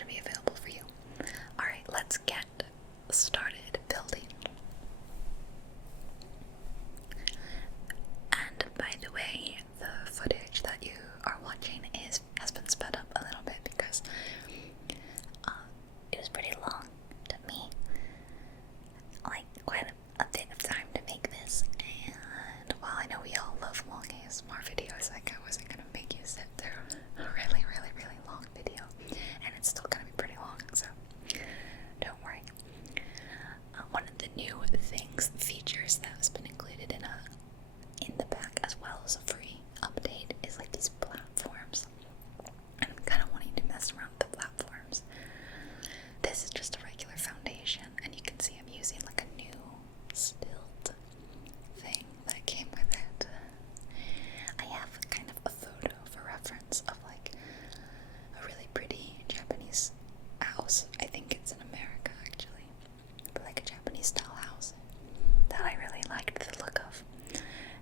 should be available for you. Alright, let's get started building. And by the way, the footage that you are watching has been sped up a little bit because it was pretty long. Took me like quite a bit of time to make this, and while I know we all love long ASMR videos, like I wasn't gonna make you sit through a really long video, and it's still gonna be pretty long, so don't worry. One of the new features that has been included in the pack, as well as a free update, is like these platforms. And I'm kind of wanting to mess around with the platforms. This is just a regular foundation, and you can see I'm using like a new stilt thing that came with it. I have kind of a photo for reference of like a really pretty Japanese house. I think it's in America actually, but like a Japanese style house that I really liked the look of,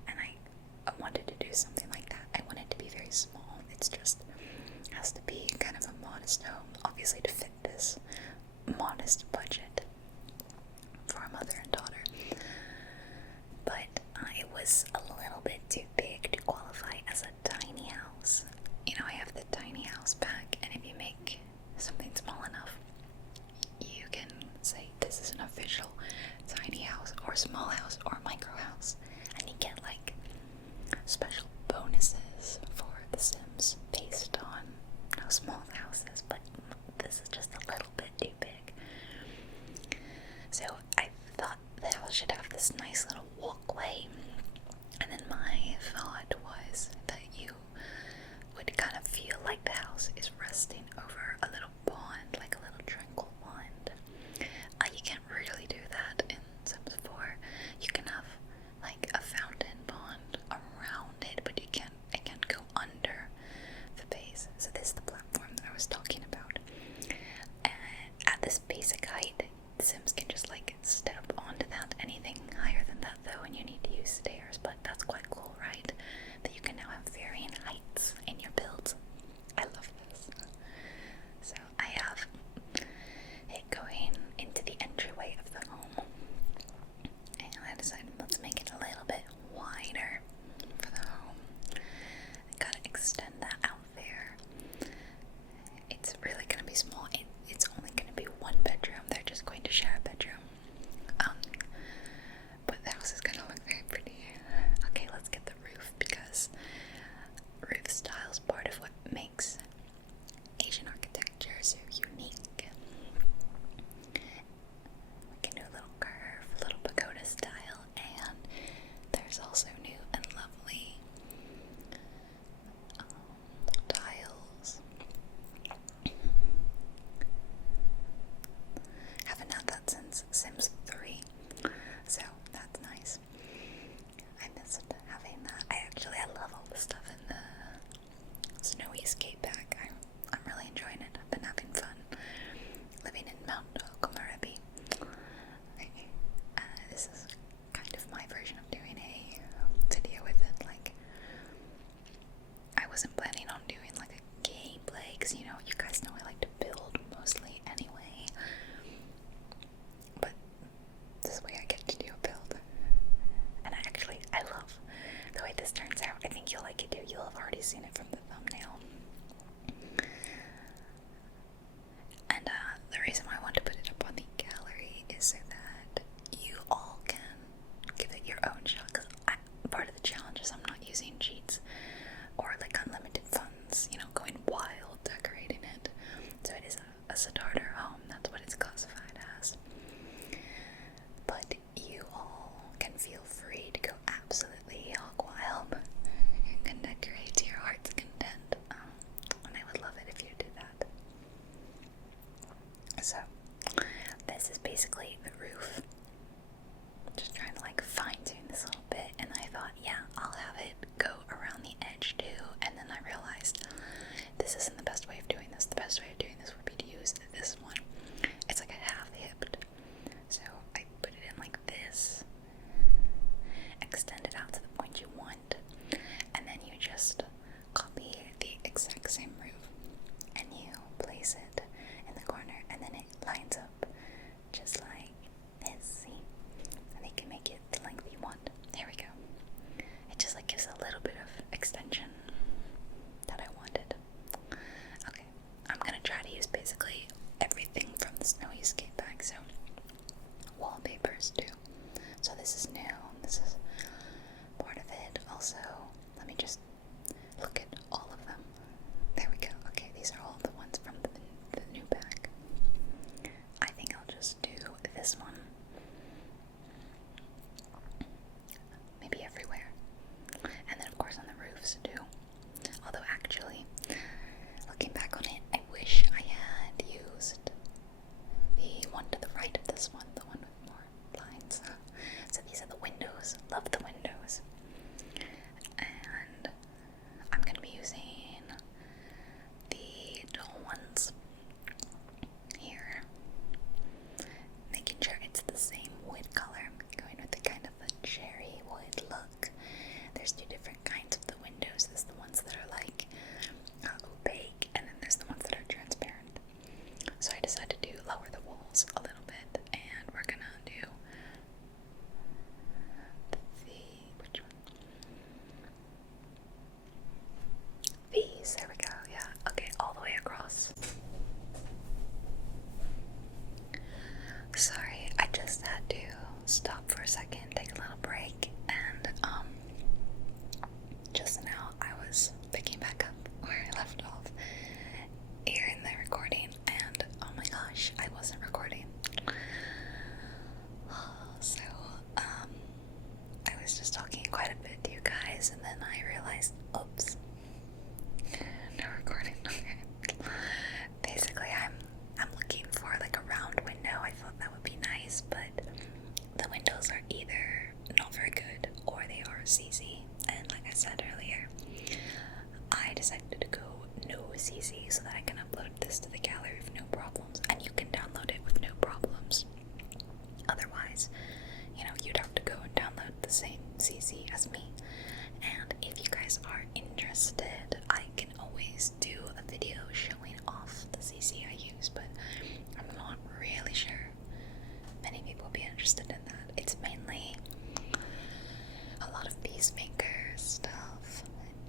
and I wanted to do something like that. I want it to be very small. It's just has to be kind of a modest home, obviously, to fit this modest budget for a mother and daughter. But it was a little bit too big to qualify as a tiny house. You know, I have the tiny house pack, and if you make something small enough, you can say this is an official tiny house or small house or micro house, and you get like special bonuses for The Sims based on how small the house is, but this is just a little bit too big. So I thought the house should have this nice little walkway, and then my thought was that you would kind of feel like the house is resting over a little pond, like a little tranquil pond. You can't really do that in Sims 4. You can have like a fountain pond around it, but it can't go under the base. So this is the platform that I was talking about. And at this basic height, the Sims can just like step onto that. Anything higher than that though, and you need to use stairs, but that's quite cool, right? That you can now have varying heights in your builds. I love this. So I have it going into the entryway of the home, and I decided let's make it a little bit wider for the home. Gotta extend that out there. It's really gonna be small. It's only gonna be one bedroom. They're just going to share a bedroom. But the house is gonna look very pretty. Okay, let's get the roof, because roof style is part of what makes Asian architecture so unique. We can do a little curve, a little pagoda style, and there's also new and lovely tiles. Haven't had that since Sims 3, so that's nice. I missed having that. I love all the stuff in the Snowy Escape pack. I'm really enjoying it. I've been having fun living in Mount Komarebi. This is kind of my version of doing a video with it. Like, I wasn't planning on doing like a gameplay, because you know, you guys know I like to build mostly anyway. But this way I get to do a build. And I love the way this turns out. I think you'll like it too. You'll have already seen it from the thumbnail. And the reason why I want to put it up on the gallery is so that you all can give it your own shot. Because part of the challenge is I'm not using cheats or like unlimited funds, you know, going wild decorating it. So it is a starter home. That's what it's classified as. But you all can feel free to go absolutely hog wild and decorate to your heart's content. And I would love it if you did that. So this is basically the roof. Just trying to like fine tune this a little bit, and I thought, yeah, I'll have it go around the edge too. And then I realized this isn't the best way of doing this. The best way of doing this would be to use this one. It's like a half hipped. So I put it in like this, extend it out to the point you want, and then you just copy the exact same roof and you place it in snowy skate bag, so wallpapers too. So this is new. This is part of it. Also, let me just look at all of them. There we go. Okay, these are all the ones from the new bag. I think I'll just do this one. Maybe everywhere. And then of course on the roofs too. Although actually, looking back on it, I wish I had used the one to the right of this one, the one with more blinds. So these are the windows. Love the windows. And I'm going to be using the dull ones here. Making sure it's the same wood color. Going with the kind of a cherry wood look. There's two different kinds of the windows. There's the ones that are like opaque, and then there's the ones that are transparent. So I decided to lower the walls a little bit, and we're gonna do which one? These, there we go, yeah. Okay, all the way across. Sorry, I just had to stop for a second, take a little break, and just now I was picking back up where I left off here in the recording, and oh my gosh, I wasn't recording. So, I was just talking quite a bit to you guys, and then I realized, oops, no recording. Basically, I'm looking for like a round window. I thought that would be nice, but the windows are either not very good or they are CC. And like I said earlier, I decided to go no CC so that I can upload this to the gallery with no problems, and you can download it with no problems. Otherwise, you know, you'd have to go and download the same CC as me. And if you guys are interested, I can always do a video showing off the CC I use, but I'm not really sure many people will be interested in that. It's mainly a lot of Peacemaker stuff,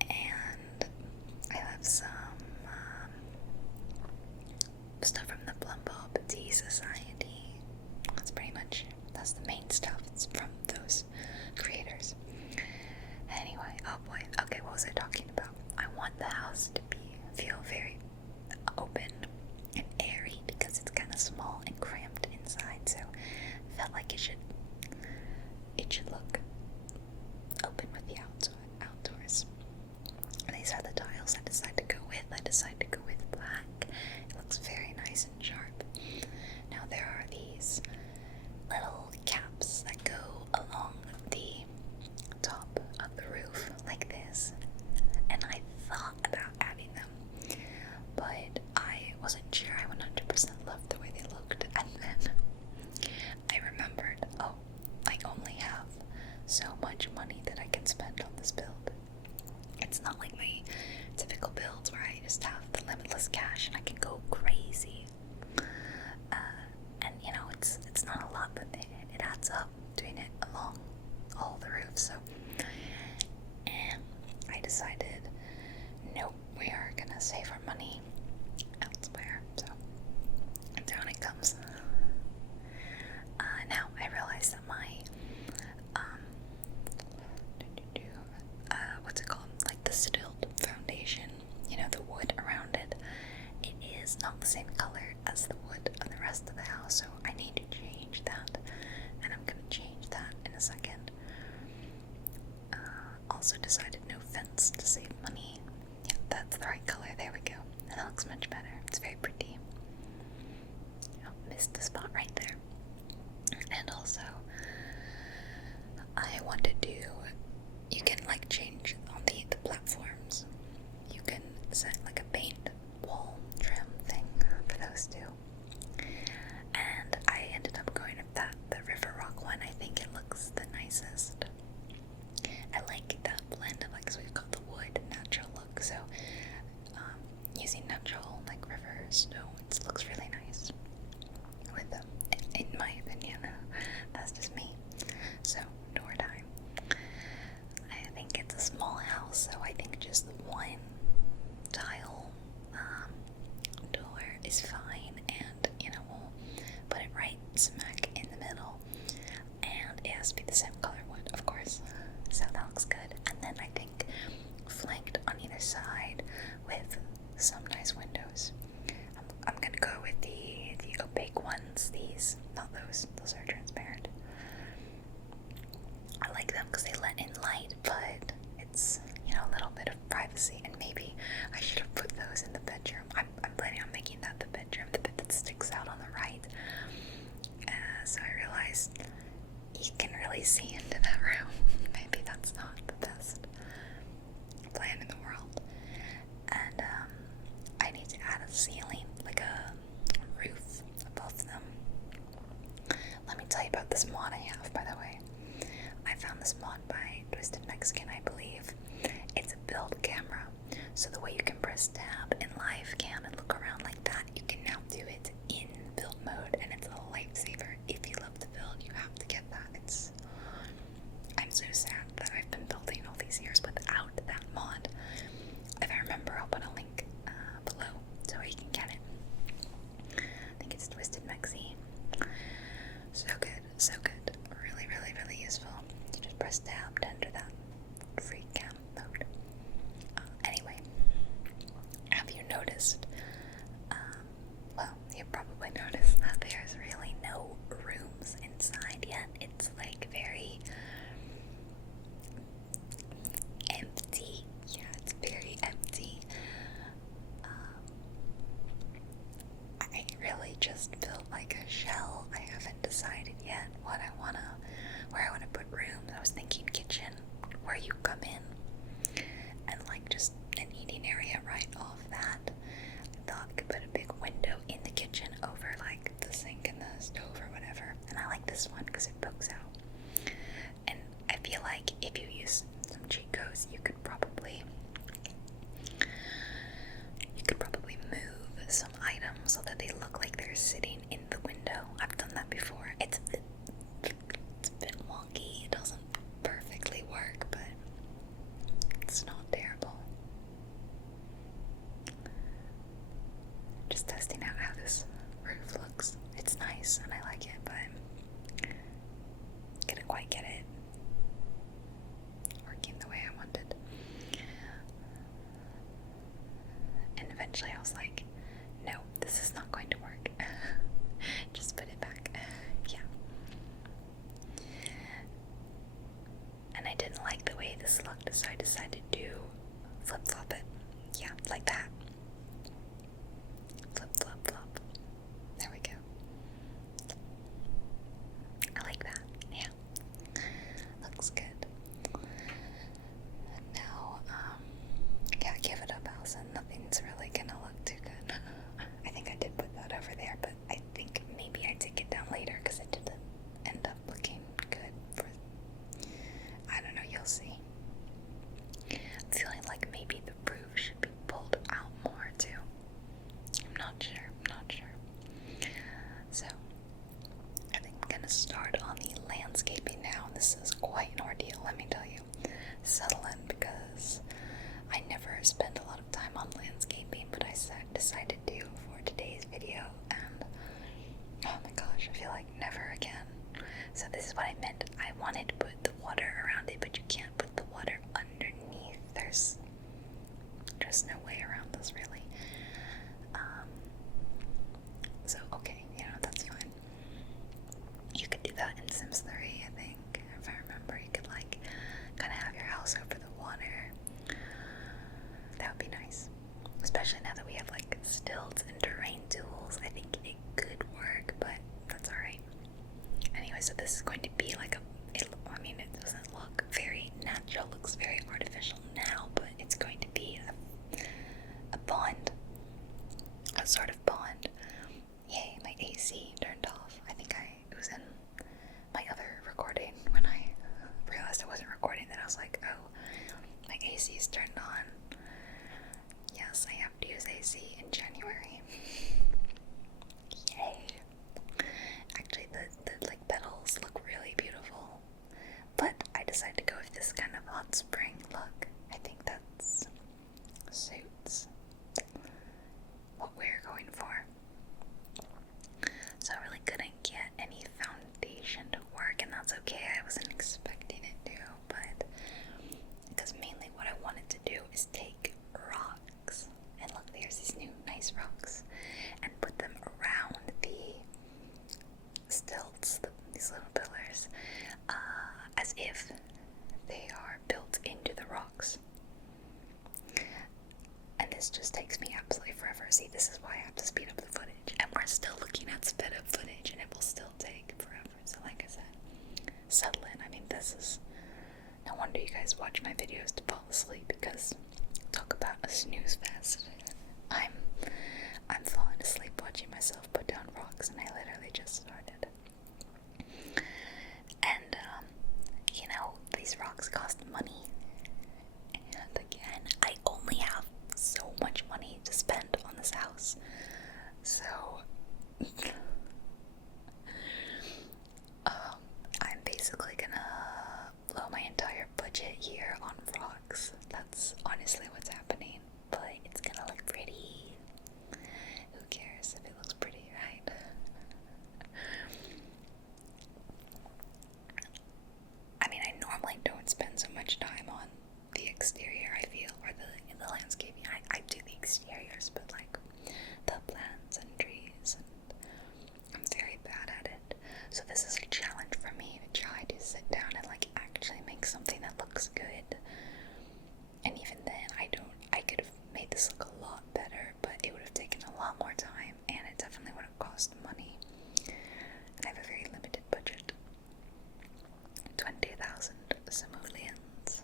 and I have some stuff from the Plumbo Petit Society. That's the main stuff. It's from those creators. Anyway, oh boy. Okay, what was I talking about? I want the house to feel very open and airy because it's kind of small and cramped inside. So I felt like it should look open with the outdoors. And these are the tiles I decided to go with. I decided to go with black. It looks very nice and sharp. Now there are these little caps that go along the top of the roof like this, and I thought about adding them, but I wasn't sure I 100% loved the way they looked, and then I remembered, oh, I only have so much money that I can spend on this build. It's not like my typical builds where I just have the limitless cash and I can go crazy. And you know, it's not a lot, but it adds up doing it along all the roofs. So, and I decided, nope, we are gonna save our money elsewhere. So down it comes. Now I realized that my what's it called? Like the stilt foundation, you know, the wood around it. It is not the same color as the wood on the rest of the house, so I need to change that, and I'm gonna change that in a second. Also decided no fence to save money. Yeah, that's the right color. There we go. That looks much better. It's very pretty. Oh, missed the spot right there. And also, I wanted to. You can like change on the platforms. You can set like a paint wall trim thing for those two. And I ended up going with the River Rock one. I think it looks the nicest. I like that blend of like, so we've got the wood natural look. So using natural like river stones looks really nice with them, in my opinion. That's just me. So door time. opaque ones, these, not those are transparent. I like them because they let in light, but it's, you know, a little bit of privacy, and maybe I should have put those in the bedroom. I'm planning on making that the bedroom, the bit that sticks out on the right. So I realized you can really see into that room. Maybe that's not the best plan in the world. And I need to add a ceiling, like a roof above them. Let me tell you about this mod I have, by the way. I found this mod by Twisted Mexican, I believe. It's a build camera. So the way you can press tab in live cam and look around like that, you can now do it in build mode, and it's a lifesaver. If you love to build, you have to get that. I'm so sad that I've been building all these years without that mod. If I remember, I'll put a link below so you can get it. I think it's Twisted Mexi. So good, so good. Really, really, really useful. You just press tab to enter that free cam mode. Anyway, have you noticed? Well, you probably noticed that there's really no rooms inside yet. It's like very empty. Yeah, it's very empty. I really just built like a shell. I haven't decided yet where I wanna put rooms. I was thinking kitchen, where you come in, and like just an eating area right off that. I thought I could put a big window in the kitchen over like the sink and the stove or whatever. And I like this one because it pokes out. And I feel like if you use some cheat codes, you could probably move some items so that they look like they're sitting in the window. I've done that before. It's a bit wonky. It doesn't perfectly work, but it's not terrible. Just testing out how this roof looks. It's nice and I like it, but couldn't quite get it working the way I wanted. And eventually I was like, no, this is not going to work. Just put it back. Yeah. And I didn't like the way this looked, so I decided to flip-flop it. Yeah, like that. Flip, flop, flop. There we go. I like that. Yeah. Looks good. And now, yeah, give it up, Allison. Nothing's really gonna look too good. I think I did put that over there, but I think maybe I take it down later because it didn't end up looking good for, I don't know, you'll see. I'm feeling like maybe the roof should be pulled out more too. I'm not sure. So, I think I'm gonna start on the landscaping now. This is quite an ordeal, let me tell you. Settle in, because I never spend a lot of time on landscaping, but I decided to for today's video, and oh my gosh, I feel like never again. So this is what I meant. I wanted to put the water around it, but you can't put the water underneath. There's just no way around this, really. So, okay, that's fine. You could do that in Sims 3, I think. If I remember, you could, like, kind of have your house over the water. That would be nice. Especially now that we have, like, stilts and terrain tools. I think it could work, but that's alright. Anyway, so this is going to be like it doesn't look very natural. It looks very artificial now, but it's going to be a pond. takes me absolutely forever. See, this is why I have to speed up the footage. And we're still looking at sped up footage, and it will still take forever. So like I said, settle in. I mean, this is... No wonder you guys watch my videos to fall asleep, because talk about a snooze fest. I'm falling asleep watching myself put down rocks, and I literally just started. And, you know, these rocks cost money. And again, I only have so much money to spend on this house. So, I'm basically gonna blow my entire budget here on rocks. That's honestly what's happening. But it's gonna look pretty. Who cares if it looks pretty, right? I mean, I normally don't spend so much time on the exterior, I feel, or the landscaping. I do the exteriors, but like the plants and trees, and I'm very bad at it. So this is a challenge for me to try to sit down and like actually make something that looks good. And even then, I could have made this look a lot better, but it would have taken a lot more time, and it definitely would have cost money. And I have a very limited budget. 20,000 simoleons.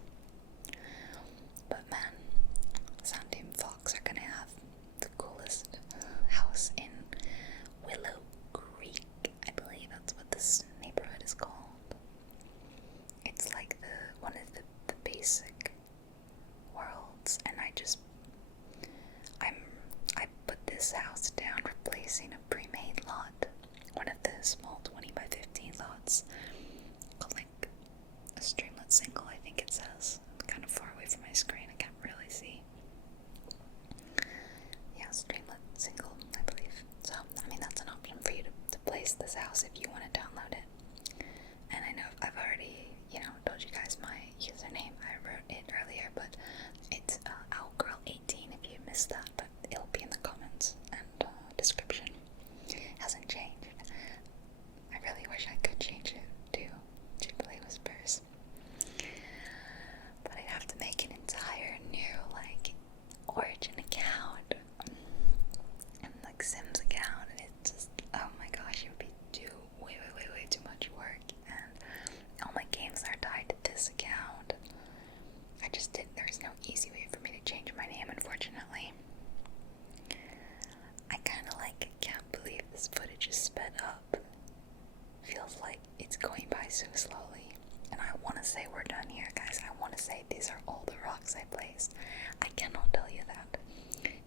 But man, Sandy and Fox are gonna have the coolest house in Willow Creek. I believe that's what this neighborhood is called. It's like one of the basic worlds, and I put this house down replacing a pre-made lot, one of the small 20 by 15 lots, called like a streamlet single, I think it says. I'm kind of far away from my screen, I can't really see. Yeah, streamlet single, I believe. So, I mean, that's an option for you to place this house if you want to download it. And I know I've already, told you guys my username. I wrote it earlier, but it's owlgirl18 if you missed that, but it'll be in the comments and description. Hasn't changed. I really wish I could change it to JubileeWhispers, but I'd have to make an entire new Origin account and Sims account, and it's just, oh my gosh, it would be way too much work, and all my games are tied to this account. There's no easy way for me to change my name, unfortunately. I kind of can't believe this footage is sped up. Feels like it's going by so slowly. And I want to say we're done here, guys. I want to say these are all the rocks I placed. I cannot tell you that,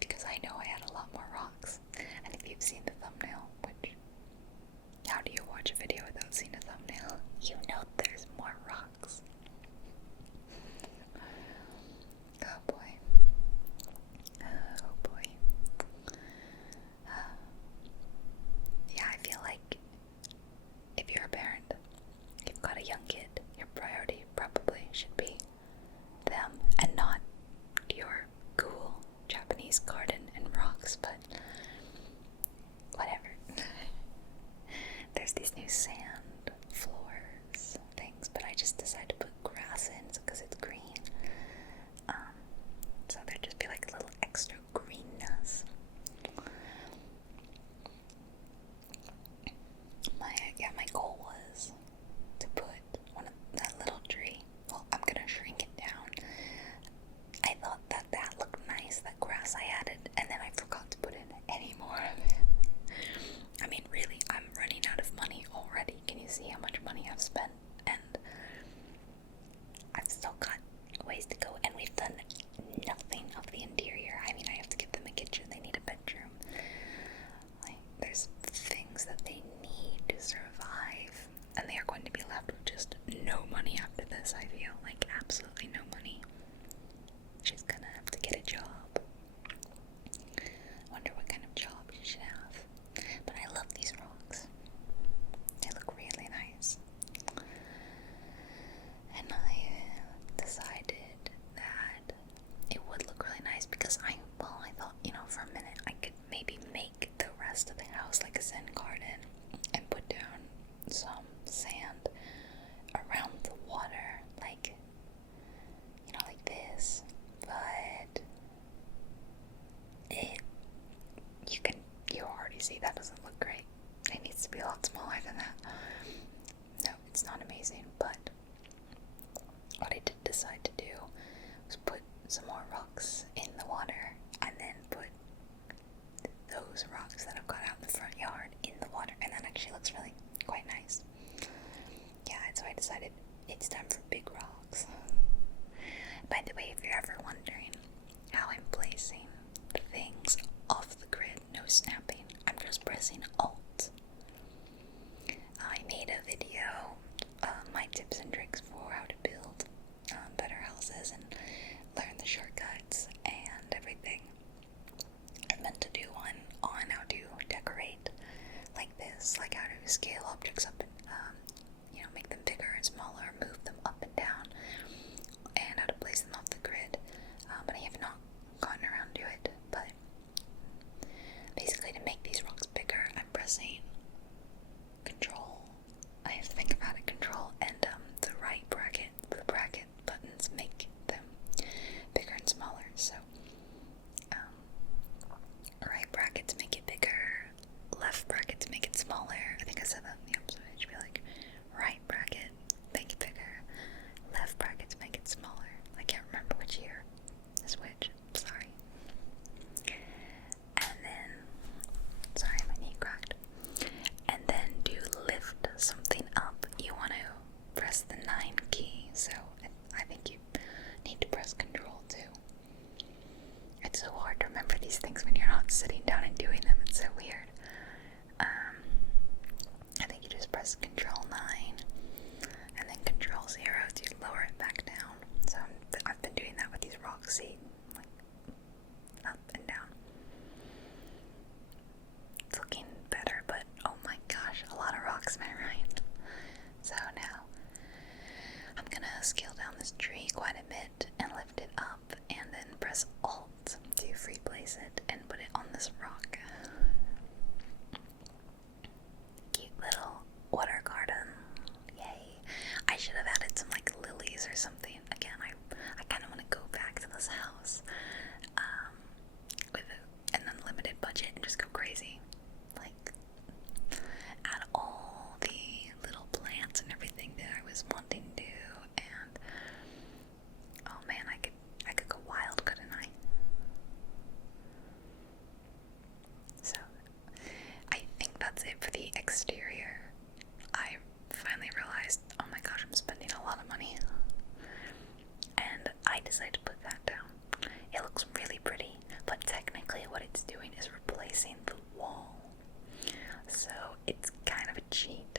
because I know I had a lot more rocks. And if you've seen the thumbnail, which, how do you watch a video without seeing a thumbnail? You know there's more rocks. Oh boy. Oh boy. Yeah, I feel like if you're a parent, you've got a young kid, your priority probably should be them and not your cool Japanese garden and rocks, but whatever. There's these new sand floors things, but I just decided to put grass in because it's green. So there'd just be a little extra greenness. My goal was to put that little tree. Well, I'm gonna shrink it down. I thought that looked nice, that grass I added, and then I forgot to put in any more of it. I mean, really, I'm running out of money already. Can you see how much money I've spent? And I've still got ways to go, and we've done nothing of the interior. I mean, I have to give them a kitchen. They need a bedroom. There's things that they need to survive. be a lot smaller than that. No, it's not amazing, but what I did decide to do was put some more rocks in the water and then put those rocks that I've got out in the front yard in the water, and that actually looks really quite nice. Yeah, so I decided it's time for big rocks. By the way, if you're ever wondering how I'm placing the things off the grid, no snapping, I'm just pressing Alt. I made a video, my tips and tricks for how to build better houses and learn the shortcuts and everything. I meant to do one on how to decorate like this, like how to scale objects up and make them bigger and smaller, move them up and down, and how to place them off the grid. But I have not gotten around to it. But basically, to make these rocks bigger, I'm pressing Control. I have to think about it. Control and the bracket buttons make them bigger and smaller. So right bracket to make it bigger, left bracket to make it smaller. I think I said that in the episode. It should be like right bracket, make it bigger, left bracket to make it smaller. I can't remember which ear is which. Sorry. And then, sorry, my knee cracked. And then to lift something up, you want to press the 9 key. So I think you need to press Control too. It's so hard to remember these things when you're not sitting down and doing them. It's so weird. I think you just press Control 9 and then Control 0 to lower it back down. So I've been doing that with these rocks, see, like up and down. It's looking better, but oh my gosh, a lot of rocks, am I right? So now I'm gonna scale down this tree quite a bit and lift it up, and then press Alt to free place it and put it on this rock. Cute little water garden. Yay. I should have added some like lilies or something. Again, I kind of want to go back to this house with an unlimited budget and just go crazy. Like, add all the little plants and everything that I was wanting to, and oh man, I could go wild, couldn't I? So I think that's it for the exterior. I finally realized, oh my gosh, I'm spending a lot of money, and I decided to put that down. It looks really pretty, but technically what it's doing is replacing the wall, so it's kind of a cheat.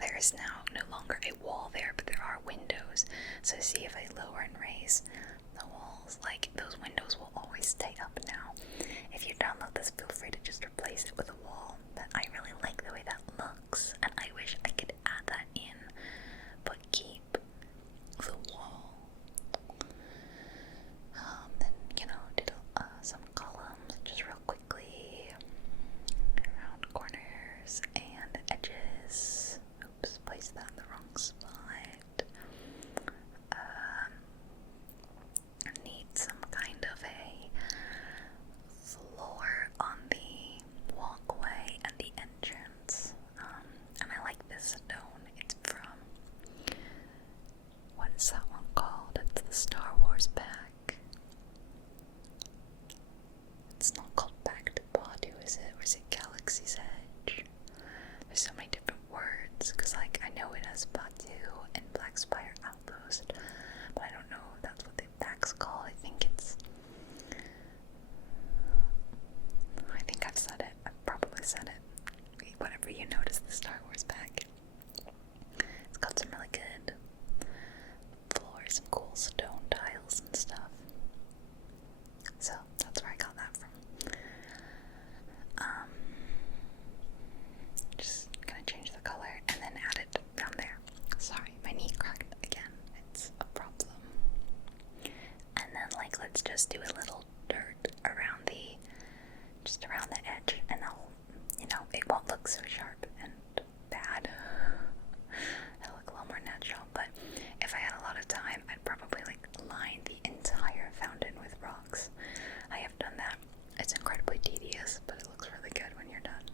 There is now no longer a wall there, but there are windows. So see, if I lower and raise the walls, like, those windows will always stay up now. If you download this, feel free to just replace it with a wall. But I really like the way that looks, and I wish I could add that in, but keep the wall. Then, did some columns just real quickly around corners and edges. Oops, placed that in the wrong spot. Need some kind of a floor on the walkway and the entrance. And I like this stone. It's from, what is that one called? It's the Star Wars pack. It's not called Back to Badu, is it? Or is it Galaxy's Edge? There's so many different words, because like, I know it has Badu and Black Spire Outpost, but I don't know if that's what the pack's called. I think I've said it. I've probably said it. Whatever, you notice the Star Wars pack. It's got some really good floors, some cool stone tiles and stuff. So that's where I got that from. Just gonna change the color and then add it down there. Sorry, my knee cracked again. It's a problem. And then, like, let's just do a little dirt around the edge, and it won't look so sharp and bad. It'll look a little more natural. But if I had a lot of time, I'd probably like line the entire fountain with rocks. I have done that. It's incredibly tedious, but it looks really good when you're done.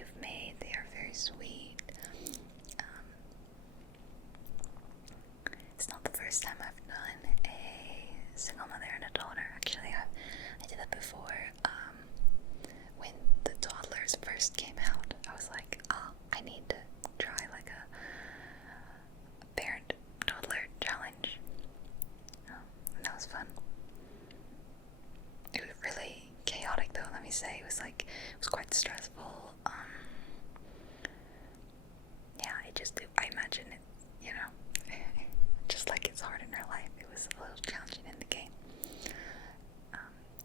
you've made. They are very sweet. It's not the first time I've done a single mother and a daughter. Actually, I did that before. When the toddlers first came out, I was like, oh, I need to try like a parent toddler challenge. And that was fun. It was really chaotic though, let me say. It was quite stressful. Yeah, I imagine it, you know, just like it's hard in real life, it was a little challenging in the game.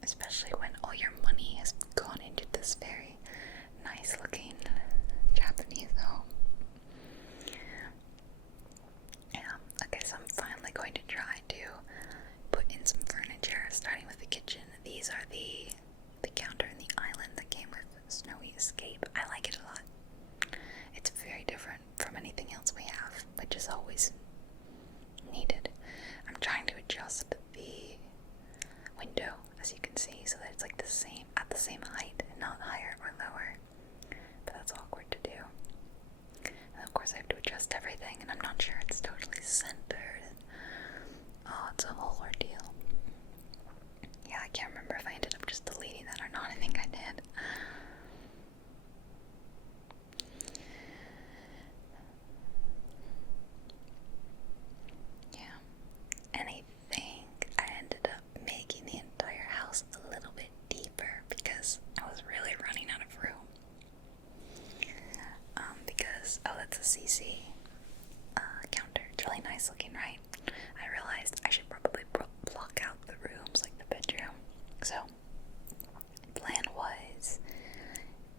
Especially when all your money has gone into this very nice looking Japanese home. Yeah, okay, so I'm finally going to try to put in some furniture, starting with the kitchen. These are the counter and the island that came with Snowy Escape. I like it a lot. It's very different from anything else we have, which is always needed. I'm trying to adjust the window, as you can see, so that it's like at the same height and not higher or lower. But that's awkward to do. And of course I have to adjust everything, and I'm not sure it's totally centered. Oh, it's a whole ordeal. Yeah, I can't remember if I ended up just deleting that or not. I think I did. Yeah. And I think I ended up making the entire house a little bit deeper because I was really running out of room. Oh, that's a CC counter. It's really nice looking, right? I realized I should probably block out the rooms, like the bedroom. So, the plan was,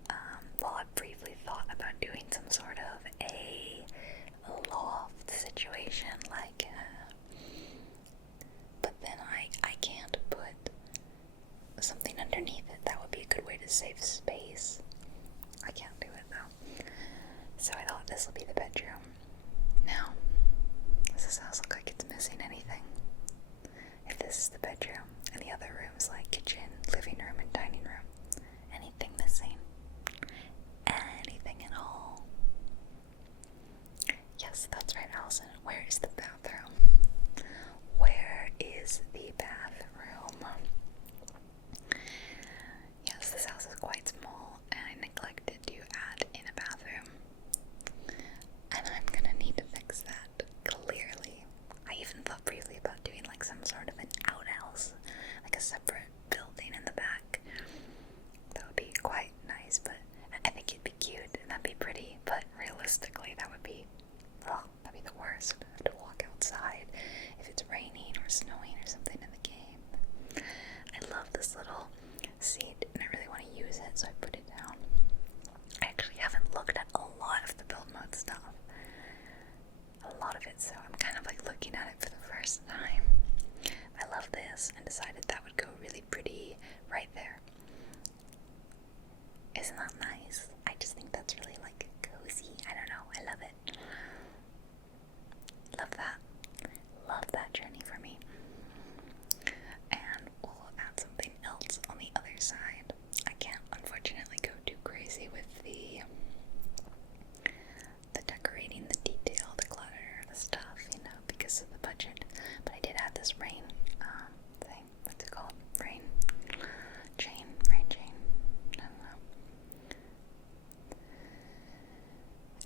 I briefly thought about doing some sort of a loft situation, like, but then I can't put something underneath it. That would be a good way to save space. I can't do it though. So I thought this will be the bedroom. Now, does this house look like it's missing anything? If this is the bedroom and the other rooms like kitchen, living room, and dining room, anything missing? Anything at all? Yes, that's right, Allison. Where is the bathroom? Where is the bathroom? Yes, this house is quite small, and I neglected to add in a bathroom. And I'm gonna need to fix that, clearly. I even thought briefly about doing like some sort of an outhouse, like a separate building in the back. That would be quite nice, but I think it'd be cute and that'd be pretty, but realistically that'd be the worst. I have to walk outside if it's raining or snowing or something in the game. I love this little seat and I really want to use it, so I put it down. I actually haven't looked at a lot of the build mode stuff. A lot of it, so I'm kind of like looking at it for the first time. I love this and decided that would go really pretty right there. Isn't that nice? I just think that's really like cozy. I don't know. I love it. Love that. Love that journey for me. And we'll add something else on the other side. I can't unfortunately go too crazy with the decorating, the detail, the clutter, the stuff, you know, because of the budget. But I did add this rain thing. What's it called? Rain chain. I don't know.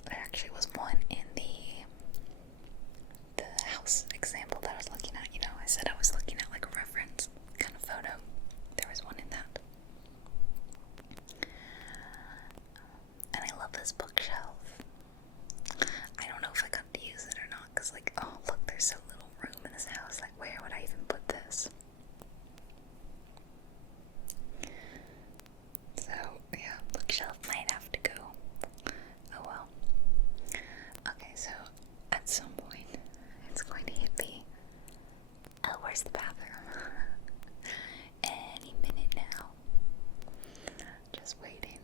There actually was one in the house example that I was looking at. You know, I said I was looking at like a reference kind of photo. There was one in that. And I love this bookshelf. I don't know if I got to use it or not, because like, oh look, there's so little room in this house. Like, where would I even put this? So yeah, bookshelf might have to go. Oh well. Okay, so at some point it's going to hit me. Oh, where's the bathroom? Any minute now. Just waiting.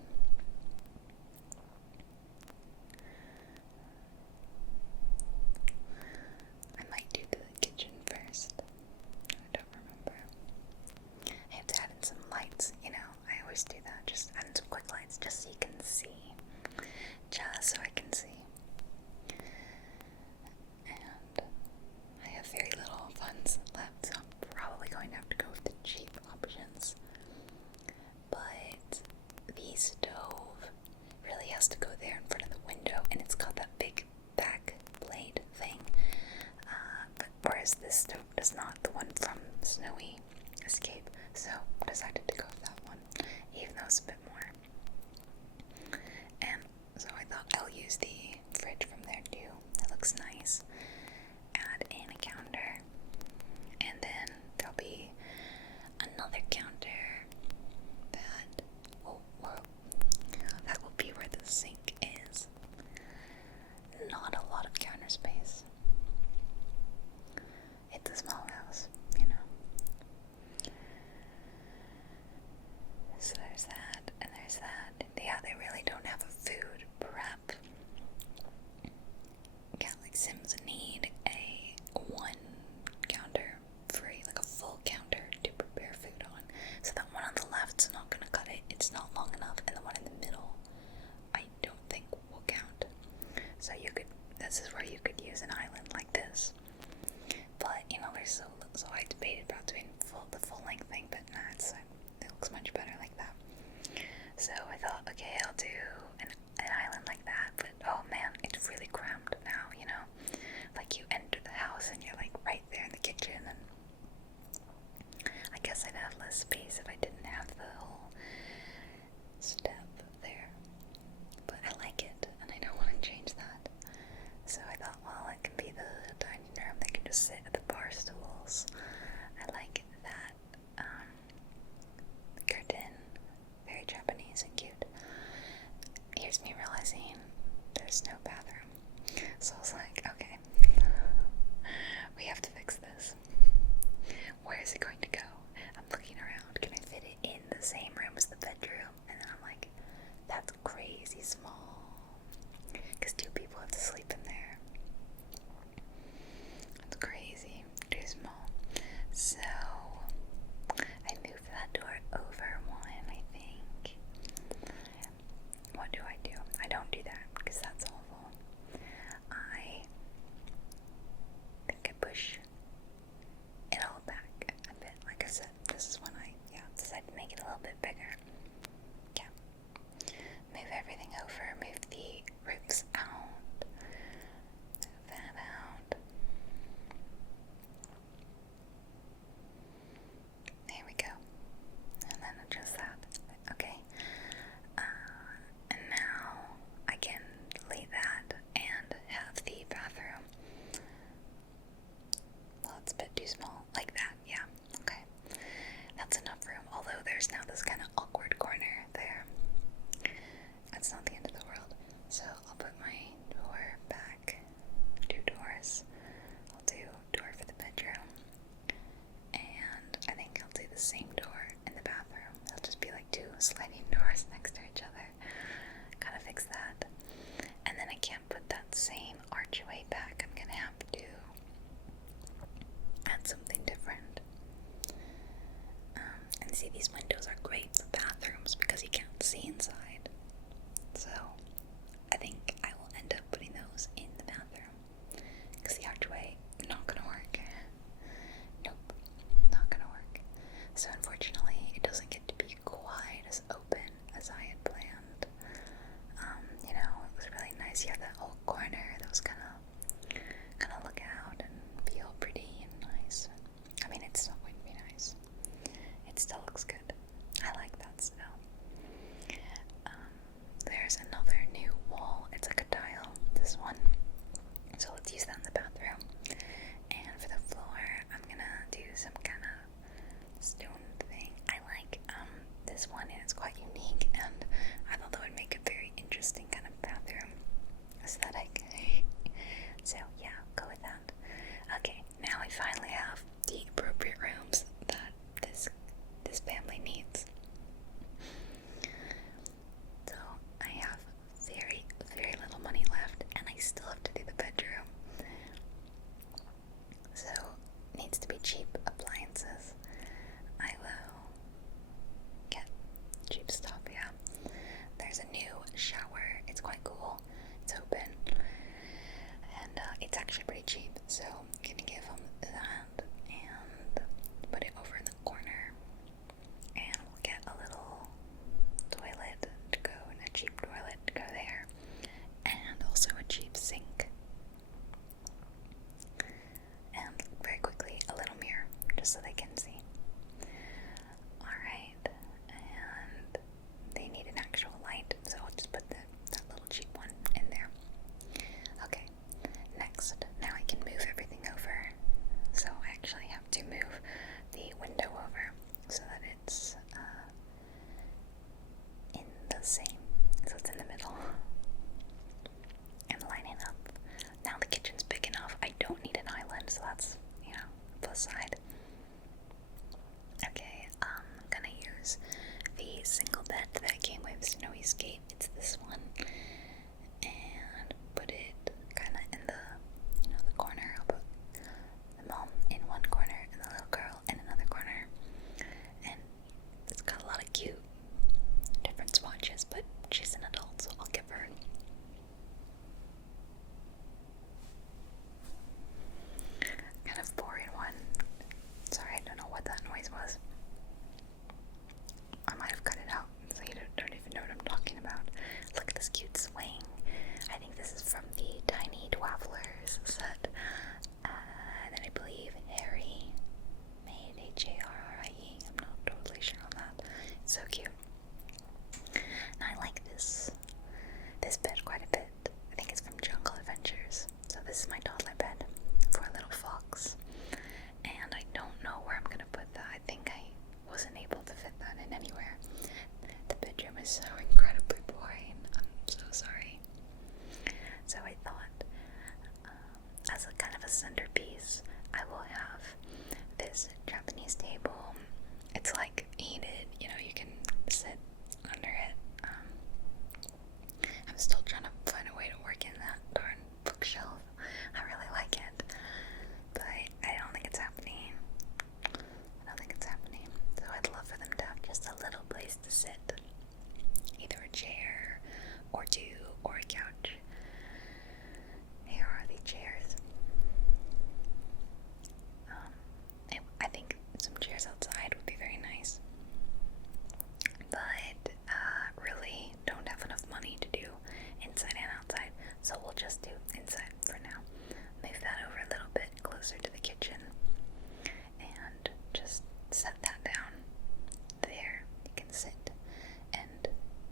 has to go there in front of the window, and it's got that big back blade thing. But whereas this stove does not, the one from Snowy Escape. So I decided to go with that one, even though it's a bit more. And so I thought I'll use the fridge from there too. It looks nice. Add in a counter, and then there'll be another counter that that will be where the sink is. Not a lot of counter space. It's a small house, you know. So there's that, and there's that. Yeah, they really don't have a food prep. Yeah, like Sims need a one counter free, like a full counter to prepare food on. So that one on the left's not gonna cut it. It's not long enough, and the one in the middle, I don't think will count. So you could, this is where you could use an island like this. But you know, there's so I debated about doing the full length thing, but nah, it looks much better like that. So I thought, okay, I'll do an island like that. But oh man, it's really cramped now. You know, like you enter the house and you're like right there in the kitchen, and I guess I'd have less space if I didn't have the whole step there. But I like it, and I don't want to change that. So I thought, well, it can be the dining room. They can just sit at the bar stools. I like that curtain, very Japanese and cute. Here's me realizing there's no bathroom. So I was like, okay, we have to fix this. Where is it going to go? I'm looking around. Can I fit it in the same room as the bedroom? And then I'm like, that's crazy small. Because 2 people have to sleep in there. That's crazy. Too small. So I moved that door over one, I think. What do? I don't do that because that's awful. I think I push it all back a bit. Like I said, this is when I decided to make it a little bit bigger. Yeah. Move everything over, move the roofs out, move that out. There we go. And then adjust that. Okay. And now I can leave that and have the bathroom. Well, it's a bit too small. Like that, yeah. Okay. That's enough room. Although there's now this kind of awkward corner there. That's not the end of the world. So I'll put my door back. 2 doors. I'll do a door for the bedroom. And I think I'll do the same door in the bathroom. It'll just be like 2 sliding doors next to each other. Gotta fix that. And then I can't put that same archway back. I'm gonna have to add something different. And see, these windows are great for bathrooms because you can't see inside. So I think I will end up putting those in the bathroom because the archway not gonna work. Nope, not gonna work. So unfortunately, it doesn't get to be quite as open as I had planned. this one and put it kind of in the, the corner. I'll put the mom in one corner and the little girl in another corner. And it's got a lot of cute different swatches, but she's an adult, so I'll give her kind of boring one. Sorry, I don't know what that noise was. I might have cut it out, so you don't even know what I'm talking about. Look at this cute swing. I think this is from the Tiny Dwafflers set. That I believe Harry made, Harrie. I'm not totally sure on that. It's so cute. And I like this bed quite a bit. I think it's from Jungle Adventures. So this is my toddler bed for a little fox. And I don't know where I'm gonna put that. I think I wasn't able to fit that in anywhere. The bedroom is so incredibly boring. I'm so sorry. So I thought, as a kind of a centerpiece, I will have this Japanese table. It's like heated, you can sit under it. I'm still trying to find a way to work in that darn bookshelf. I really like it, but I don't think it's happening. So I'd love for them to have just a little place to sit. Either a chair, or two, or a couch. Here are the chairs. I think some chairs outside would be very nice. But really don't have enough money to do inside and outside, so we'll just do inside for now. Move that over a little bit closer to the kitchen and just set that down there. You can sit and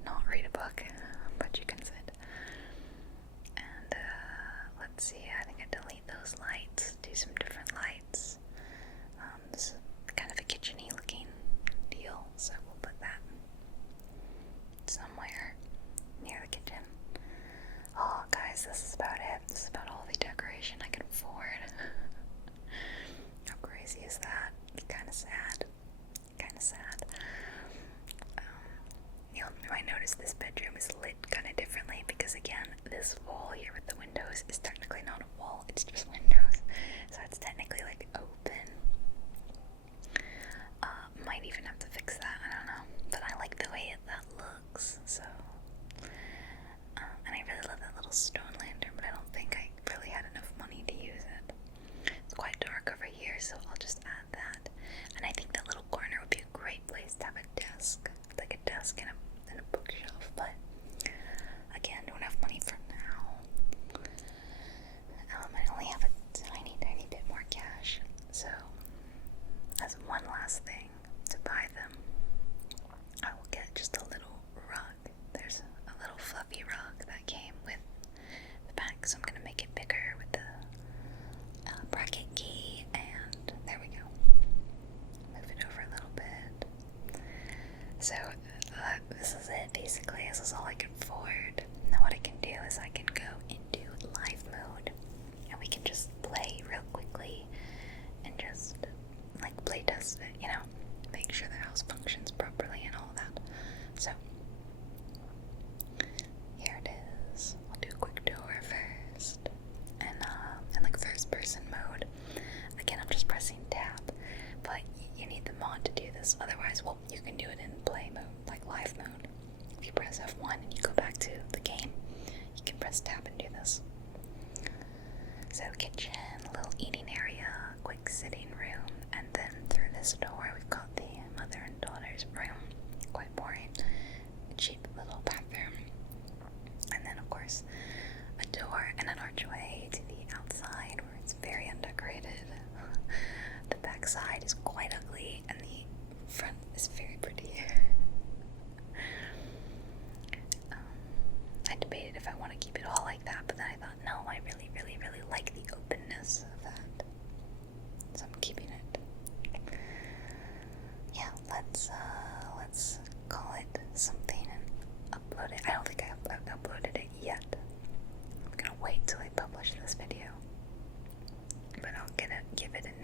not read a book, but you can sit. And let's see, I think I delete those lights, do some different lights. This is kind of a kitchen-y looking deal, so we'll put that somewhere near the kitchen. Oh, guys, this is about it. This is about all the decoration I can afford. How crazy is that? Kind of sad. You might notice this bedroom is lit kind of differently because, again, this wall here with the windows is technically not a wall, it's just windows. So it's technically like open. Might even have to fix that, I don't know. But I like the way that looks, so. And I really love that little stone lantern, but I don't think I really had enough money to use it. It's quite dark over here, so I'll just add that. And I think that little corner would be a great place to have a desk, like a desk and a bookshelf, but again, don't have money for now. I only have a tiny bit more cash, so as one last thing to buy them, I will get just a little rug. There's a little fluffy rug that came with the bag, so I'm gonna make it bigger with the bracket key, and there we go. Move it over a little bit. So this is it basically. This is all I can afford. Now what I can do is I can go into live mode, and we can just play real quickly and just like play test it, make sure the house functions properly and all that. So here it is. I'll do a quick tour first, and in like first person mode. Again, I'm just pressing tab, but you need the mod to do this. Otherwise, well, you can do it in play mode, like live mode. If you press F1 and you go back to the game, you can press tab and do this. So kitchen, little eating area, quick sitting room, and then through this door we've got the mother and daughter's room. Quite boring. Cheap little bathroom. And then of course a door and an archway to the outside where it's very undecorated. The back side is quite ugly and the front is very pretty. I debated if I want to keep it all like that, but then I thought, no, I really like the openness of that. So I'm keeping it. Yeah, let's call it something and upload it. I don't think I've uploaded it yet. I'm gonna wait till I publish this video. But I'll give it an